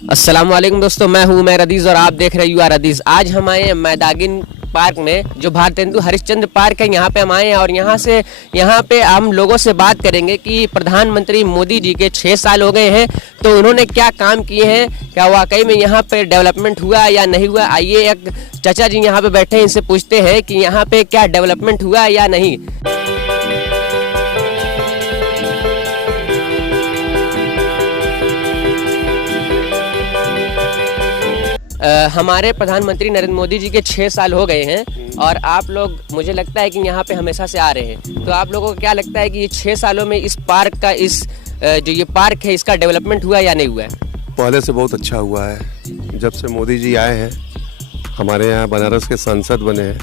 अस्सलाम वालेकुम दोस्तों, मैं हूं उमैर अदीज़ और आप देख रहे हैं UR अदीज़। आज हम आए हैं मैदागिन पार्क में, जो भारतेंदु हरिश्चंद्र पार्क है। यहाँ पे हम आए हैं और यहाँ पे हम लोगों से बात करेंगे कि प्रधानमंत्री मोदी जी के 6 साल हो गए हैं, तो उन्होंने क्या काम किए हैं, क्या वाकई में यहाँ पे डेवलपमेंट हुआ या नहीं हुआ। आइए, एक चाचा जी यहाँ पे बैठे हैं, इनसे पूछते हैं कि यहाँ पे क्या डेवलपमेंट हुआ या नहीं। हमारे प्रधानमंत्री नरेंद्र मोदी जी के 6 साल हो गए हैं और आप लोग, मुझे लगता है कि यहाँ पे हमेशा से आ रहे हैं, तो आप लोगों को क्या लगता है कि ये 6 सालों में इस पार्क का जो ये पार्क है इसका डेवलपमेंट हुआ या नहीं हुआ है? पहले से बहुत अच्छा हुआ है। जब से मोदी जी आए हैं, हमारे यहाँ बनारस के सांसद बने हैं,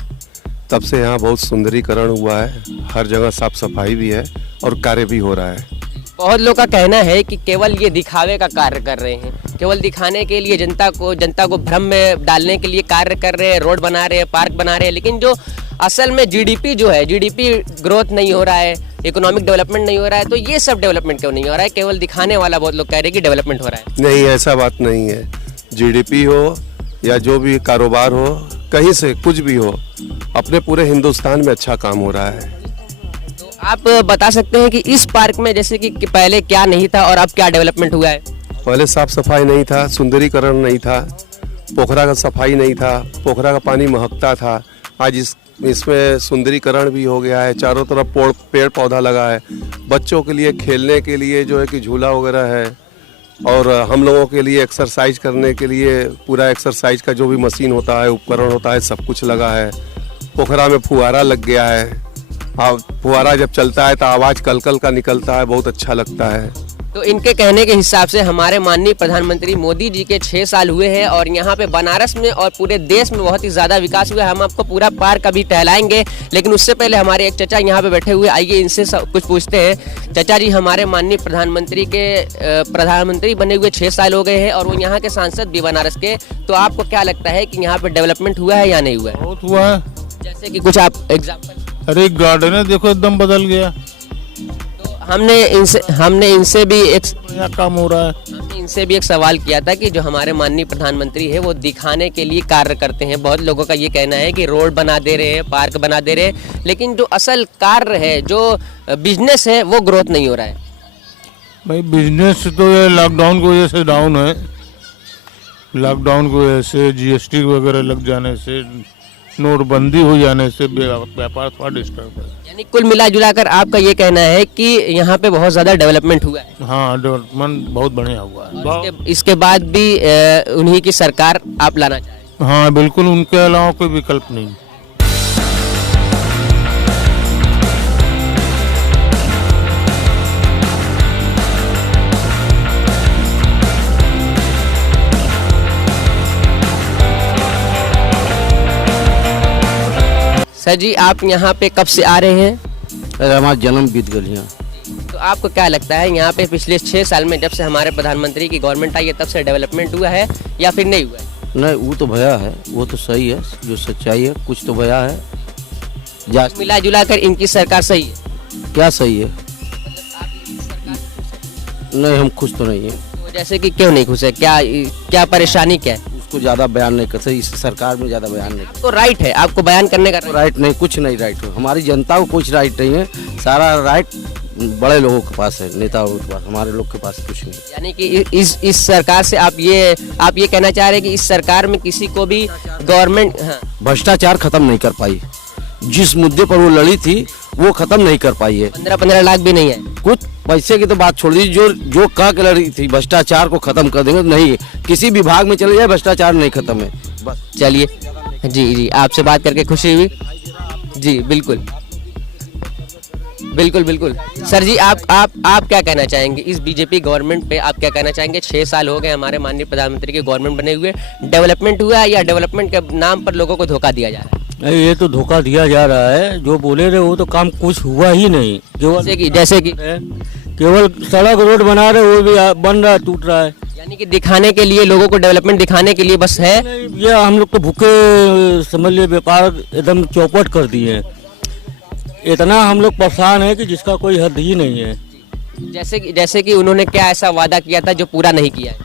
तब से यहाँ बहुत सुंदरीकरण हुआ है। हर जगह साफ सफाई भी है और कार्य भी हो रहा है। बहुत लोग का कहना है कि केवल ये दिखावे का कार्य कर रहे हैं, केवल दिखाने के लिए, जनता को भ्रम में डालने के लिए कार्य कर रहे हैं, रोड बना रहे हैं, पार्क बना रहे हैं, लेकिन जो असल में जीडीपी ग्रोथ नहीं हो रहा है, इकोनॉमिक डेवलपमेंट नहीं हो रहा है, तो ये सब डेवलपमेंट क्यों नहीं हो रहा है? केवल दिखाने वाला बहुत लोग कह रहे हैं कि डेवलपमेंट हो रहा है। नहीं, ऐसा बात नहीं है। जीडीपी हो या जो भी कारोबार हो, कहीं से कुछ भी हो, अपने पूरे हिंदुस्तान में अच्छा काम हो रहा है। आप बता सकते हैं कि इस पार्क में जैसे कि पहले क्या नहीं था और अब क्या डेवलपमेंट हुआ है? पहले साफ सफाई नहीं था, सुंदरीकरण नहीं था, पोखरा का सफाई नहीं था, पोखरा का पानी महकता था। आज इसमें सुंदरीकरण भी हो गया है, चारों तरफ पेड़ पौधा लगा है, बच्चों के लिए खेलने के लिए जो है कि झूला वगैरह है, और हम लोगों के लिए एक्सरसाइज करने के लिए पूरा एक्सरसाइज का जो भी मशीन होता है, उपकरण होता है, सब कुछ लगा है। पोखरा में फुहारा लग गया है। फुहारा जब चलता है तो आवाज़ कल का निकलता है, बहुत अच्छा लगता है। तो इनके कहने के हिसाब से हमारे माननीय प्रधानमंत्री मोदी जी के 6 साल हुए हैं और यहाँ पे बनारस में और पूरे देश में बहुत ही ज़्यादा विकास हुआ है। हम आपको पूरा पार्क अभी टहलाएंगे, लेकिन उससे पहले हमारे एक चाचा यहाँ पे बैठे हुए, आइए इनसे कुछ पूछते हैं। चाचा जी, हमारे माननीय प्रधानमंत्री बने हुए 6 साल हो गए हैं और वो यहाँ के सांसद भी बनारस के, तो आपको क्या लगता है कि यहाँ पे डेवलपमेंट हुआ है या नहीं हुआ है? बहुत हुआ है। जैसे कि कुछ आप एग्जाम्पल? अरे गार्डन है, देखो एकदम बदल गया। तो हमने इनसे भी यहाँ काम हो रहा है। हमने इनसे भी एक सवाल किया था कि जो हमारे माननीय प्रधानमंत्री है वो दिखाने के लिए कार्य करते हैं। बहुत लोगों का ये कहना है कि रोड बना दे रहे हैं, पार्क बना दे रहे हैं, लेकिन जो असल कार्य है, जो बिजनेस है, वो ग्रोथ नहीं हो रहा है। भाई बिजनेस तो ये लॉकडाउन की वजह से डाउन है। लॉकडाउन की वजह से, GST वगैरह लग जाने से, नोटबंदी हो जाने से व्यापार थोड़ा डिस्टर्ब है। यानी कुल मिला जुला कर आपका ये कहना है कि यहाँ पे बहुत ज़्यादा डेवलपमेंट हुआ है? हाँ, डेवलपमेंट बहुत बढ़िया हुआ है। इसके बाद भी उन्हीं की सरकार आप लाना चाहें? हाँ बिल्कुल, उनके अलावा कोई विकल्प नहीं। सर जी, आप यहाँ पे कब से आ रहे हैं? हमारा जन्म बीत गया यहाँ। तो आपको क्या लगता है यहाँ पे पिछले 6 साल में जब से हमारे प्रधानमंत्री की गवर्नमेंट आई है तब से डेवलपमेंट हुआ है या फिर नहीं हुआ है? नहीं, वो तो भया है, वो तो सही है, जो सच्चाई है, कुछ तो भया है। मिला जुला कर इनकी सरकार सही है? क्या सही है? नहीं, हम खुश तो नहीं है। तो जैसे कि क्यों नहीं खुश है? क्या परेशानी क्या है? उसको ज़्यादा बयान नहीं कर सकते, इस सरकार में ज़्यादा बयान नहीं। तो राइट है, आपको बयान करने का राइट नहीं, कुछ नहीं राइट है। हमारी जनता को कुछ राइट नहीं है, सारा राइट बड़े लोगों के पास है, नेताओं के पास, हमारे लोग के पास कुछ नहीं। यानी कि इस सरकार से आप ये कहना चाह रहे हैं कि इस सरकार में किसी को भी गवर्नमेंट भ्रष्टाचार खत्म नहीं कर पाई। जिस मुद्दे पर वो लड़ी थी वो खत्म नहीं कर पाई है। 15 लाख भी नहीं है। कुछ पैसे की तो बात छोड़ दी, जो कह के लड़ी थी भ्रष्टाचार को खत्म कर देंगे, नहीं, किसी विभाग में चले जाए भ्रष्टाचार नहीं खत्म है। बस चलिए जी, आपसे बात करके खुशी हुई जी। बिल्कुल। सर जी, आप क्या कहना चाहेंगे इस बीजेपी गवर्नमेंट पे? आप क्या कहना चाहेंगे? 6 साल हो गए हमारे माननीय प्रधानमंत्री के गवर्नमेंट बने हुए, डेवलपमेंट हुआ है या डेवलपमेंट के नाम पर लोगों को धोखा दिया जा रहा है? नहीं, ये तो धोखा दिया जा रहा है। जो बोले रहे वो तो काम कुछ हुआ ही नहीं। जैसे कि केवल सड़क रोड बना रहे, वो भी बन रहा है, टूट रहा है। यानी कि दिखाने के लिए, लोगों को डेवलपमेंट दिखाने के लिए बस है। ये हम लोग तो भूखे समझ लिए, व्यापार एकदम चौपट कर दिए हैं। इतना हम लोग परेशान है कि जिसका कोई हद ही नहीं है। जैसे कि उन्होंने क्या ऐसा वादा किया था जो पूरा नहीं किया है?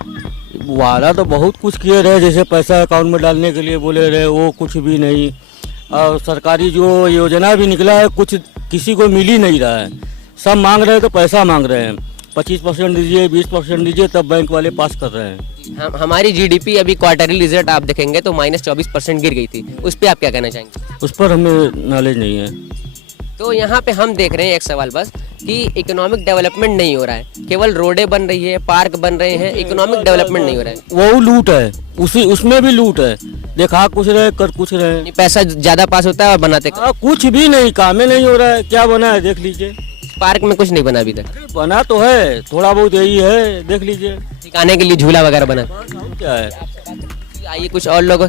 वादा तो बहुत कुछ किए रहे, जैसे पैसा अकाउंट में डालने के लिए बोले रहे, वो कुछ भी नहीं। और सरकारी जो योजना भी निकला है कुछ किसी को मिल ही नहीं रहा है। सब मांग रहे हैं तो पैसा मांग रहे हैं, 25% दीजिए, 20% दीजिए, तब बैंक वाले पास कर रहे हैं। हमारी जीडीपी अभी क्वार्टरली रिजल्ट आप देखेंगे तो -24% गिर गई थी, उस पर आप क्या कहना चाहेंगे? उस पर हमें नॉलेज नहीं है। तो यहाँ पे हम देख रहे हैं एक सवाल बस कि इकोनॉमिक डेवलपमेंट नहीं हो रहा है, केवल रोडें बन रही है, पार्क बन रहे हैं, इकोनॉमिक डेवलपमेंट नहीं हो रहा है। वो लूट है, उसमें भी लूट है, देखा कुछ रहे कर कुछ रहे। पैसा ज्यादा पास होता है और बनाते कम। कुछ भी नहीं, काम ही नहीं हो रहा है। क्या बना है देख लीजिए। पार्क में कुछ नहीं बना अभी तक। बना तो है, थोड़ा बहुत यही है, देख लीजिए। सिखाने के लिए झूला वगैरह बना। क्या है, आइए कुछ और लोग।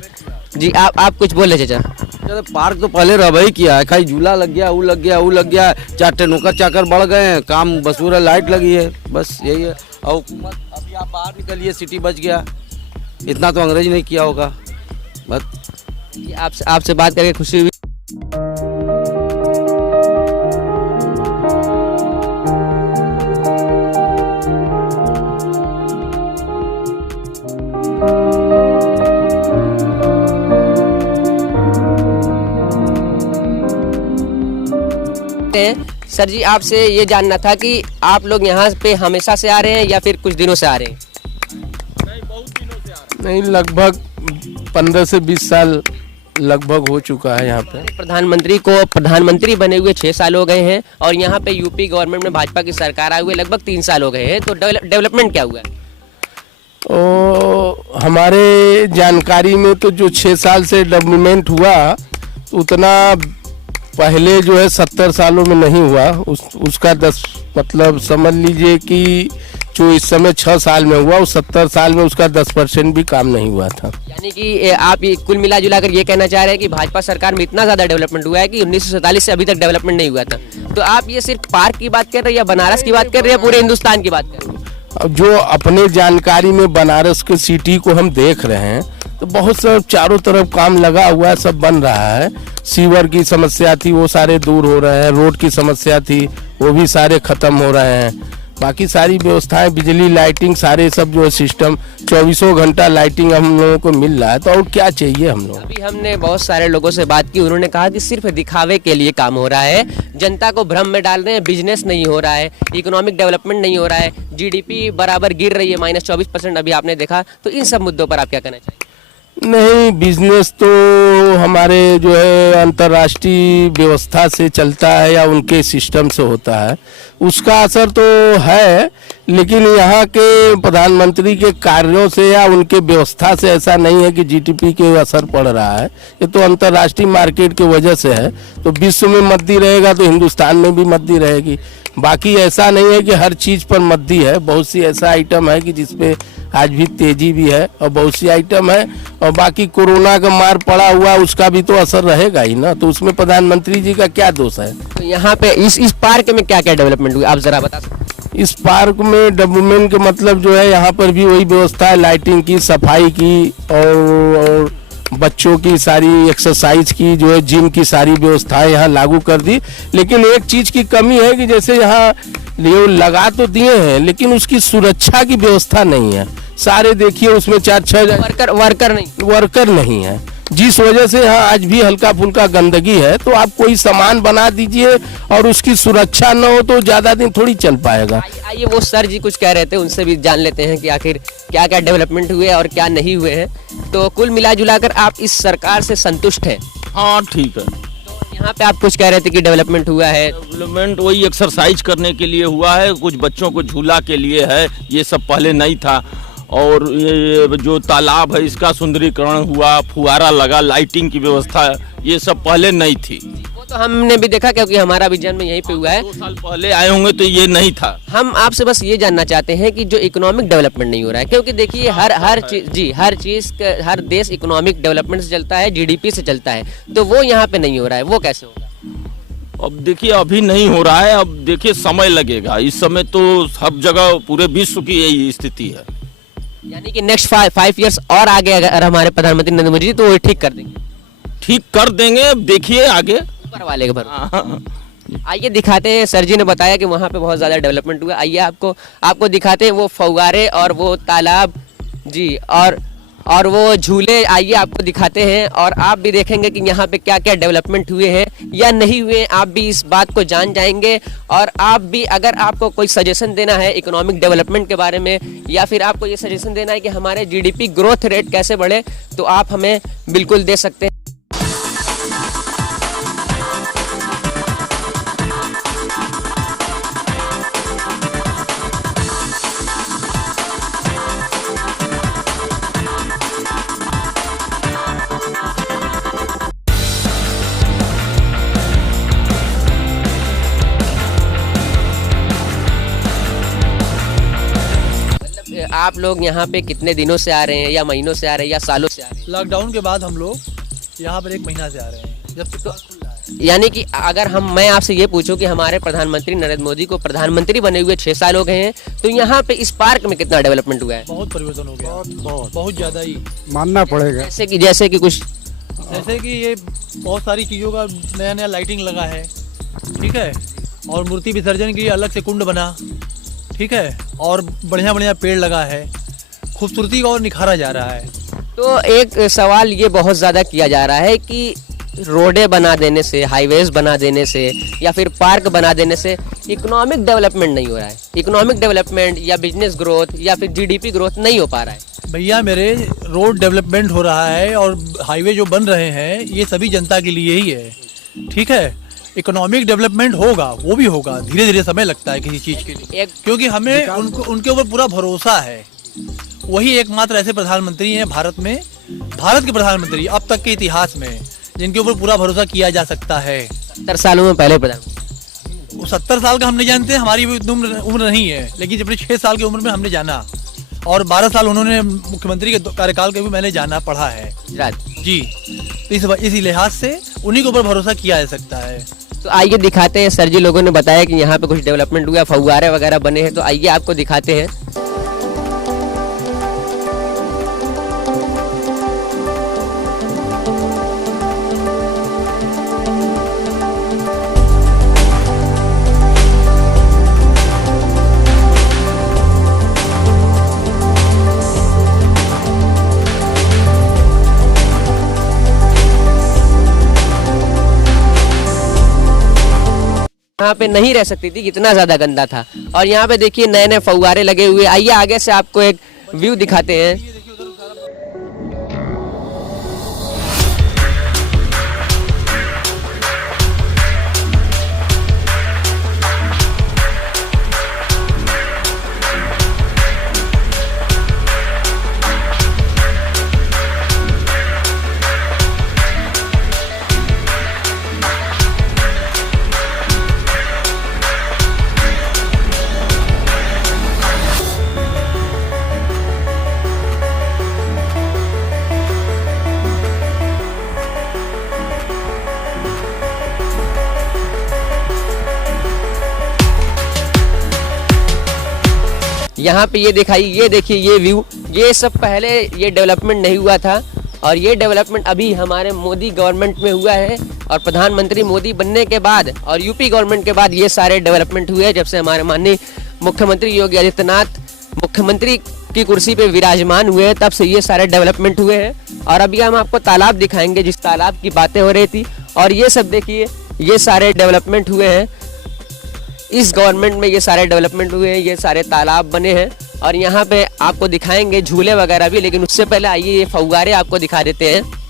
जी आप कुछ बोले चाचा। चलो पार्क तो पहले रवै किया है, खाली झूला लग गया, वो लग गया, वो लग गया, 4 नौकर चाकर बढ़ गए हैं, काम बसूरा लाइट लगी है, बस यही है। और हुकूमत अभी आप बाहर निकलिए, सिटी बच गया, इतना तो अंग्रेज नहीं किया होगा बस। आपसे बात करके खुशी हुई। सर जी आपसे ये जानना था कि आप लोग यहाँ पे हमेशा से आ रहे हैं या फिर कुछ दिनों से आ रहे हैं? नहीं, लगभग 15 से 20 साल लगभग हो चुका है यहाँ पे। प्रधानमंत्री बने हुए 6 साल हो गए हैं और यहाँ पे यूपी गवर्नमेंट में भाजपा की सरकार आए हुए लगभग 3 साल हो गए हैं, तो डेवलपमेंट क्या हुआ है? हमारे जानकारी में तो जो 6 साल से डेवलपमेंट हुआ उतना पहले जो है 70 सालों में नहीं हुआ। उसका 10 मतलब समझ लीजिए कि जो इस समय 6 साल में हुआ, उस 70 साल में उसका 10% भी काम नहीं हुआ था। यानी कि आप ये कुल मिला जुला कर ये कहना चाह रहे हैं कि भाजपा सरकार में इतना ज्यादा डेवलपमेंट हुआ है कि 1947 से अभी तक डेवलपमेंट नहीं हुआ था। तो आप ये सिर्फ पार्क की बात कर रहे हैं या बनारस की बात कर रहे हैं, पूरे हिंदुस्तान की बात कर रहे हैं? अब जो अपने जानकारी में बनारस के सिटी को हम देख रहे हैं तो बहुत सब चारों तरफ काम लगा हुआ है, सब बन रहा है। सीवर की समस्या थी वो सारे दूर हो रहे हैं, रोड की समस्या थी वो भी सारे खत्म हो रहे हैं, बाकी सारी व्यवस्थाएं, बिजली, लाइटिंग, सारे सब जो है सिस्टम 24 घंटा लाइटिंग हम लोगों को मिल रहा है। तो और क्या चाहिए हम लोग? अभी हमने बहुत सारे लोगों से बात की, उन्होंने कहा कि सिर्फ दिखावे के लिए काम हो रहा है, जनता को भ्रम में डाल रहे हैं, बिजनेस नहीं हो रहा है, इकोनॉमिक डेवलपमेंट नहीं हो रहा है, जीडीपी बराबर गिर रही है, -24% अभी आपने देखा। तो इन सब मुद्दों पर आप क्या कहना चाहिए? नहीं, बिजनेस तो हमारे जो है अंतर्राष्ट्रीय व्यवस्था से चलता है या उनके सिस्टम से होता है, उसका असर तो है, लेकिन यहाँ के प्रधानमंत्री के कार्यों से या उनके व्यवस्था से ऐसा नहीं है कि जीडीपी के असर पड़ रहा है। ये तो अंतर्राष्ट्रीय मार्केट की वजह से है। तो विश्व में मद्दी रहेगा तो हिंदुस्तान में भी मद्दी रहेगी। बाकी ऐसा नहीं है कि हर चीज़ पर मद्दी है, बहुत सी ऐसा आइटम है कि जिसपे आज भी तेजी भी है और बहुत सी आइटम है। और बाकी कोरोना का मार पड़ा हुआ, उसका भी तो असर रहेगा ही ना, तो उसमें प्रधानमंत्री जी का क्या दोष है? तो यहाँ पे इस पार्क में क्या क्या डेवलपमेंट हुई आप जरा बता सकते हैं? इस पार्क में डेवलपमेंट के मतलब जो है यहाँ पर भी वही व्यवस्था है, लाइटिंग की, सफाई की और बच्चों की सारी एक्सरसाइज की, जो है जिम की सारी व्यवस्थाएं यहाँ लागू कर दी। लेकिन एक चीज की कमी है कि जैसे यहाँ ये लगा तो दिए हैं लेकिन उसकी सुरक्षा की व्यवस्था नहीं है। सारे देखिए उसमें 4-6 वर्कर नहीं है, जिस वजह से यहाँ आज भी हल्का फुल्का गंदगी है। तो आप कोई सामान बना दीजिए और उसकी सुरक्षा न हो तो ज्यादा दिन थोड़ी चल पाएगा। आइए वो सर जी कुछ कह रहे थे, उनसे भी जान लेते हैं कि आखिर क्या क्या डेवलपमेंट हुए और क्या नहीं हुए हैं। तो कुल मिला जुला कर आप इस सरकार से संतुष्ट हैं? हाँ ठीक है। तो यहाँ पे आप कुछ कह रहे थे कि डेवलपमेंट हुआ है। डेवलपमेंट वही एक्सरसाइज करने के लिए हुआ है, कुछ बच्चों को झूला के लिए है, ये सब पहले नहीं था। और ये जो तालाब है इसका सुंदरीकरण हुआ, फुहारा लगा, लाइटिंग की व्यवस्था, ये सब पहले नहीं थी। वो तो हमने भी देखा क्योंकि हमारा भी जन्म यहीं पे हुआ है। 2 साल पहले आए होंगे तो ये नहीं था। हम आपसे बस ये जानना चाहते हैं कि जो इकोनॉमिक डेवलपमेंट नहीं हो रहा है, क्योंकि देखिए हर देश इकोनॉमिक डेवलपमेंट से चलता है, जीडीपी से चलता है, तो वो यहाँ पे नहीं हो रहा है, वो कैसे होगा? अब देखिए अभी नहीं हो रहा है, अब देखिए समय लगेगा। इस समय तो सब जगह पूरे विश्व की यही स्थिति है। यानी कि नेक्स्ट 5 इयर्स और आगे अगर हमारे प्रधानमंत्री नरेंद्र मोदी जी तो वो ठीक कर देंगे। ठीक कर देंगे, अब देखिए आगे ऊपर वाले के भरोसे। आइए दिखाते हैं, सर जी ने बताया कि वहाँ पे बहुत ज़्यादा डेवलपमेंट हुआ। आइए आपको दिखाते हैं वो फव्वारे और वो तालाब जी। और वो झूले आइए आपको दिखाते हैं और आप भी देखेंगे कि यहाँ पे क्या क्या डेवलपमेंट हुए हैं या नहीं हुए, आप भी इस बात को जान जाएंगे। और आप भी अगर आपको कोई सजेशन देना है इकोनॉमिक डेवलपमेंट के बारे में या फिर आपको ये सजेशन देना है कि हमारे जीडीपी ग्रोथ रेट कैसे बढ़े, तो आप हमें बिल्कुल दे सकते हैं। आप लोग यहाँ पे कितने दिनों से आ रहे हैं, या महीनों से आ रहे हैं, या सालों से आ रहे हैं? लॉकडाउन के बाद हम लोग यहाँ पर 1 महीना से आ रहे हैं, जब से पार्क खुला है। यानी कि अगर मैं आपसे ये पूछूं कि हमारे प्रधानमंत्री नरेंद्र मोदी को प्रधानमंत्री बने हुए 6 साल हो गए हैं, तो यहाँ पे इस पार्क में कितना डेवलपमेंट हुआ है? बहुत परिवर्तन हो गया, बहुत ज़्यादा ही मानना पड़ेगा। जैसे कि कुछ जैसे कि ये बहुत सारी चीज़ों का नया नया लाइटिंग लगा है, ठीक है, और मूर्ति विसर्जन के लिए अलग से कुंड बना, ठीक है, और बढ़िया बढ़िया पेड़ लगा है, खूबसूरती का और निखारा जा रहा है। तो एक सवाल ये बहुत ज़्यादा किया जा रहा है कि रोडें बना देने से, हाईवेज बना देने से या फिर पार्क बना देने से इकोनॉमिक डेवलपमेंट नहीं हो रहा है। इकोनॉमिक डेवलपमेंट या बिजनेस ग्रोथ या फिर जीडीपी ग्रोथ नहीं हो पा रहा है। भैया मेरे, रोड डेवलपमेंट हो रहा है और हाईवे जो बन रहे हैं ये सभी जनता के लिए ही है, ठीक है। इकोनॉमिक डेवलपमेंट होगा, वो भी होगा, धीरे धीरे समय लगता है किसी चीज़ के लिए, क्योंकि हमें उनके ऊपर पूरा भरोसा है। वही एकमात्र ऐसे प्रधानमंत्री हैं भारत में, भारत के प्रधानमंत्री अब तक के इतिहास में, जिनके ऊपर पूरा भरोसा किया जा सकता है। 70 सालों में पहले प्रधानमंत्री। वो 70 साल का हम नहीं जानते, हमारी भी उम्र नहीं है, लेकिन अपने 6 साल की उम्र में हमने जाना, और 12 साल उन्होंने मुख्यमंत्री के कार्यकाल के भी मैंने जाना, पढ़ा है जी। तो इसी लिहाज से उन्हीं के ऊपर भरोसा किया जा सकता है। तो आइए दिखाते हैं। सर जी लोगों ने बताया कि यहाँ पे कुछ डेवलपमेंट हुआ, फव्वारे वगैरह बने हैं, तो आइए आपको दिखाते हैं। यहाँ पे नहीं रह सकती थी, इतना ज्यादा गंदा था। और यहाँ पे देखिए नए नए फव्वारे लगे हुए। आइए आगे से आपको एक व्यू दिखाते हैं। यहाँ पे ये दिखाई, ये देखिए ये व्यू, ये सब पहले ये डेवलपमेंट नहीं हुआ था और ये डेवलपमेंट अभी हमारे मोदी गवर्नमेंट में हुआ है। और प्रधानमंत्री मोदी बनने के बाद और यूपी गवर्नमेंट के बाद ये सारे डेवलपमेंट हुए, जब से हमारे माननीय मुख्यमंत्री योगी आदित्यनाथ मुख्यमंत्री की कुर्सी पे विराजमान हुए हैं, तब से ये सारे डेवलपमेंट हुए हैं। और अभी हम आपको तालाब दिखाएंगे, जिस तालाब की बातें हो रही थी। और ये सब देखिए, ये सारे डेवलपमेंट हुए हैं इस गवर्नमेंट में, ये सारे डेवलपमेंट हुए हैं, ये सारे तालाब बने हैं। और यहाँ पे आपको दिखाएंगे झूले वगैरह भी, लेकिन उससे पहले आइए ये फव्वारे आपको दिखा देते हैं।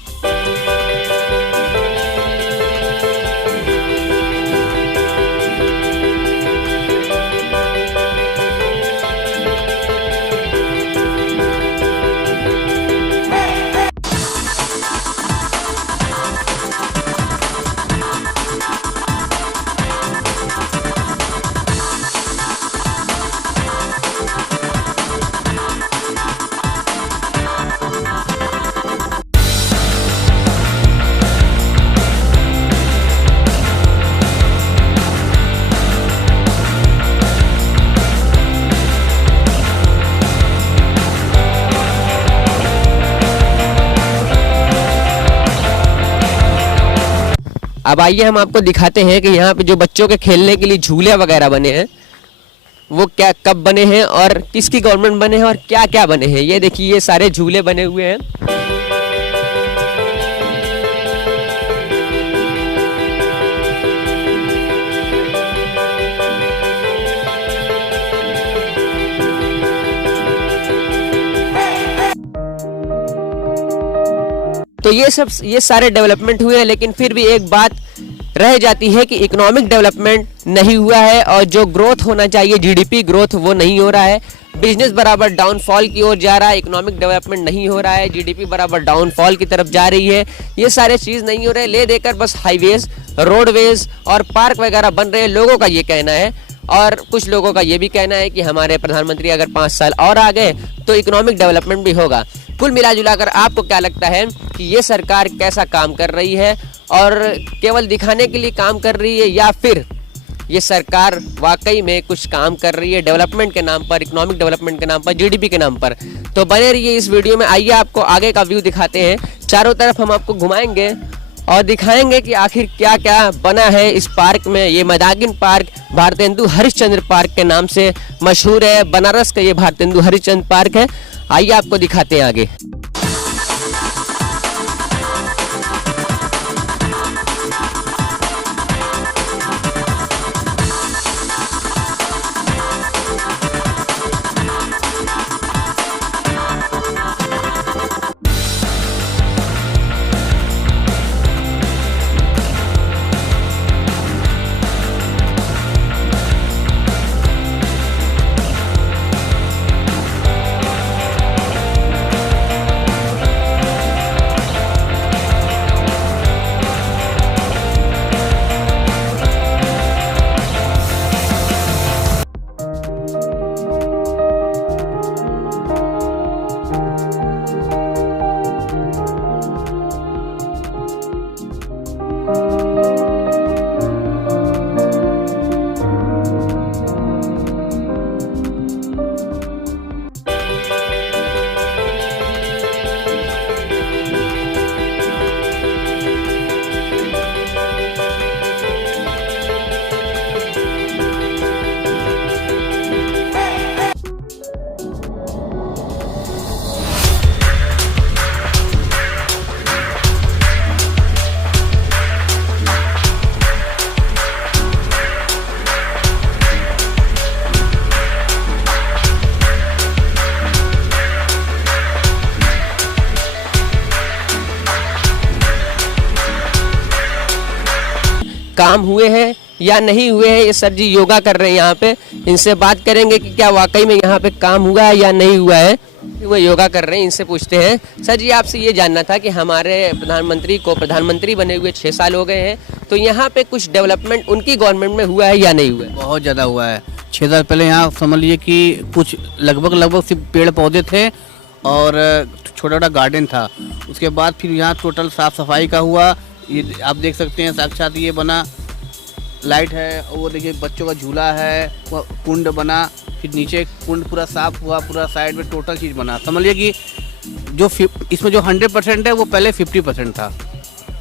अब आइए हम आपको दिखाते हैं कि यहाँ पे जो बच्चों के खेलने के लिए झूले वगैरह बने हैं वो क्या कब बने हैं और किसकी गवर्नमेंट बने हैं और क्या क्या बने हैं। ये देखिए ये सारे झूले बने हुए हैं। तो ये सारे डेवलपमेंट हुए हैं, लेकिन फिर भी एक बात रह जाती है कि इकोनॉमिक डेवलपमेंट नहीं हुआ है और जो ग्रोथ होना चाहिए जीडीपी ग्रोथ वो नहीं हो रहा है। बिजनेस बराबर डाउनफॉल की ओर जा रहा है, इकोनॉमिक डेवलपमेंट नहीं हो रहा है, जीडीपी बराबर डाउनफॉल की तरफ जा रही है। ये सारे चीज़ नहीं हो रहे, ले देकर बस हाईवेज, रोडवेज और पार्क वगैरह बन रहे हैं, लोगों का ये कहना है। और कुछ लोगों का ये भी कहना है कि हमारे प्रधानमंत्री अगर 5 साल और आ गए तो इकोनॉमिक डेवलपमेंट भी होगा। कुल मिला जुलाकर आपको क्या लगता है कि ये सरकार कैसा काम कर रही है और केवल दिखाने के लिए काम कर रही है, या फिर ये सरकार वाकई में कुछ काम कर रही है डेवलपमेंट के नाम पर, इकोनॉमिक डेवलपमेंट के नाम पर, जीडीपी के नाम पर? तो बने रहिए इस वीडियो में। आइए आपको आगे का व्यू दिखाते हैं। चारों तरफ हम आपको घुमाएंगे और दिखाएंगे कि आखिर क्या क्या बना है इस पार्क में। ये मैदागिन पार्क भारतेंदु हरिश्चंद्र पार्क के नाम से मशहूर है। बनारस का ये भारतेंदु हरिश्चंद्र पार्क है। आइए आपको दिखाते हैं आगे। काम हुए हैं या नहीं हुए हैं। ये सर जी योगा कर रहे हैं यहाँ पे, इनसे बात करेंगे कि क्या वाकई में यहाँ पे काम हुआ है या नहीं हुआ है। वो योगा कर रहे हैं, इनसे पूछते हैं। सर जी आपसे ये जानना था कि हमारे प्रधानमंत्री को प्रधानमंत्री बने हुए 6 साल हो गए हैं, तो यहाँ पे कुछ डेवलपमेंट उनकी गवर्नमेंट में हुआ है या नहीं हुआ है? बहुत ज़्यादा हुआ है। 6 साल पहले यहाँ समझ लीजिए कि कुछ लगभग सिर्फ पेड़ पौधे थे और छोटा छोटा गार्डन था। उसके बाद फिर यहाँ टोटल साफ सफाई का हुआ। ये आप देख सकते हैं साक्षात ये बना, लाइट है, वो देखिए बच्चों का झूला है, वो कुंड बना, फिर नीचे कुंड पूरा साफ हुआ, पूरा साइड में टोटल चीज़ बना। समझ लीजिए कि जो इसमें जो 100% है वो पहले 50% था।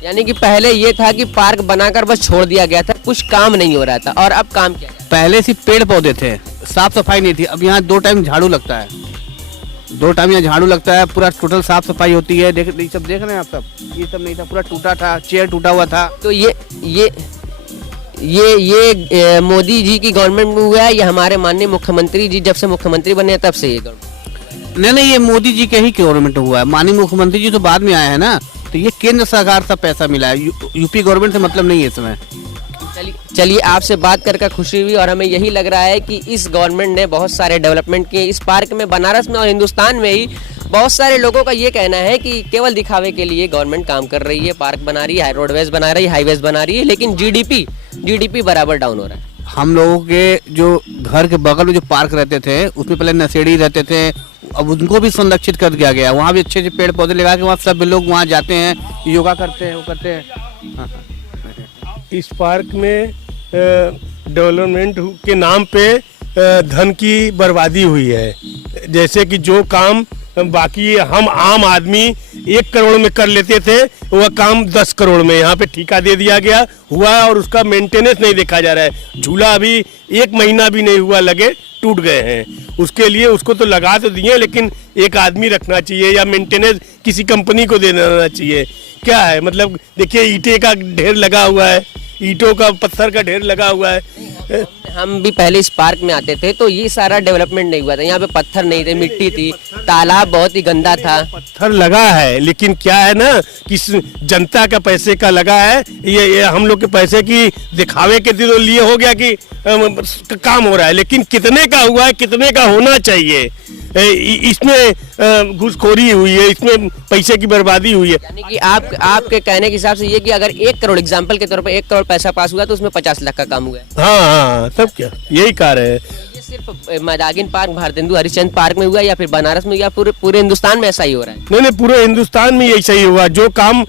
यानी कि पहले ये था कि पार्क बनाकर बस छोड़ दिया गया था, कुछ काम नहीं हो रहा था, और अब काम क्या है? पहले सिर्फ पेड़ पौधे थे, साफ सफाई नहीं थी। अब यहाँ 2 टाइम झाड़ू लगता है, 2 टाइम यहाँ झाड़ू लगता है, पूरा टोटल साफ सफाई होती है। सब देख रहे हैं आप सब, ये सब नहीं था, पूरा टूटा था, चेयर टूटा हुआ था। तो ये मोदी जी की गवर्नमेंट में हुआ है या हमारे माननीय मुख्यमंत्री जी जब से मुख्यमंत्री बने तब से ये गवर्नमेंट? नहीं, ये मोदी जी के ही गवर्नमेंट हुआ है। माननीय मुख्यमंत्री जी तो बाद में आए हैं ना, तो ये केंद्र सरकार से पैसा मिला है, यूपी गवर्नमेंट से मतलब नहीं है इसमें। चलिए आपसे बात करके खुशी हुई, और हमें यही लग रहा है कि इस गवर्नमेंट ने बहुत सारे डेवलपमेंट किए इस पार्क में, बनारस में और हिंदुस्तान में ही। बहुत सारे लोगों का ये कहना है कि केवल दिखावे के लिए गवर्नमेंट काम कर रही है, पार्क बना रही है, रोडवेज बना रही है, हाईवेज बना रही है, लेकिन जीडीपी बराबर डाउन हो रहा है। हम लोगों के जो घर के बगल में जो पार्क रहते थे उसमें पहले नशेड़ी रहते थे, अब उनको भी संरक्षित कर दिया गया। वहाँ भी अच्छे अच्छे पेड़ पौधे लगा के वहाँ सब लोग वहाँ जाते हैं, योगा करते हैं, वो करते हैं। इस पार्क में डेवलपमेंट के नाम पे धन की बर्बादी हुई है। जैसे कि जो काम बाकी हम आम आदमी 1 करोड़ में कर लेते थे, वह काम 10 करोड़ में यहाँ पे ठेका दे दिया गया हुआ है और उसका मेंटेनेंस नहीं देखा जा रहा है। झूला अभी 1 महीना भी नहीं हुआ लगे टूट गए हैं। उसके लिए उसको तो लगा तो दिए, लेकिन एक आदमी रखना चाहिए या मेंटेनेंस किसी कंपनी को दे देना चाहिए। क्या है मतलब, देखिए ईंटे का ढेर लगा हुआ है, ईंटों का पत्थर का ढेर लगा हुआ है। हम भी पहले इस पार्क में आते थे तो ये सारा डेवलपमेंट नहीं हुआ था। यहाँ पे पत्थर नहीं थे, मिट्टी थी, तालाब बहुत ही गंदा था। पत्थर लगा है, लेकिन क्या है ना कि जनता का पैसे का लगा है, ये हम लोग के पैसे की दिखावे के लिए हो गया कि काम हो रहा है, लेकिन कितने का हुआ है, कितने का होना चाहिए, इसमें घूसखोरी हुई है, इसमें पैसे की बर्बादी हुई है। यानी कि आपके कहने के हिसाब से ये कि अगर 1 करोड़ एग्जाम्पल के तौर पर 1 करोड़ पैसा पास हुआ तो उसमें 50 लाख का काम हुआ है। हाँ, तब क्या यही कार्य है। ये सिर्फ मैदागिन पार्क, भारतेंदु हरिश्चंद्र पार्क में हुआ या फिर बनारस में, या पूरे हिंदुस्तान में ऐसा ही हो रहा है? नहीं, पूरे हिंदुस्तान में यही सही हुआ। जो काम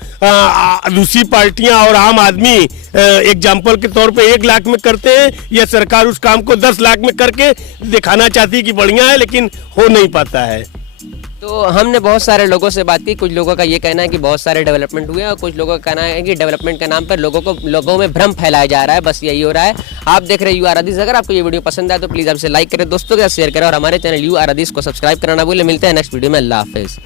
दूसरी पार्टियां और आम आदमी एग्जाम्पल के तौर पे 1 लाख में करते हैं, यह सरकार उस काम को 10 लाख में करके दिखाना चाहती है कि बढ़िया है, लेकिन हो नहीं पाता है। तो हमने बहुत सारे लोगों से बात की। कुछ लोगों का ये कहना है कि बहुत सारे डेवलपमेंट हुए और कुछ लोगों का कहना है कि डेवलपमेंट के नाम पर लोगों में भ्रम फैलाया जा रहा है। बस यही हो रहा है। आप देख रहे हैं UR हदीस। अगर आपको ये वीडियो पसंद आए तो प्लीज़ आपसे लाइक करें, दोस्तों के साथ शेयर करें और हमारे चैनल UR हदीस को सब्सक्राइब करना ना भूलें। मिलते हैं नेक्स्ट वीडियो में। अल्लाह हाफिज़।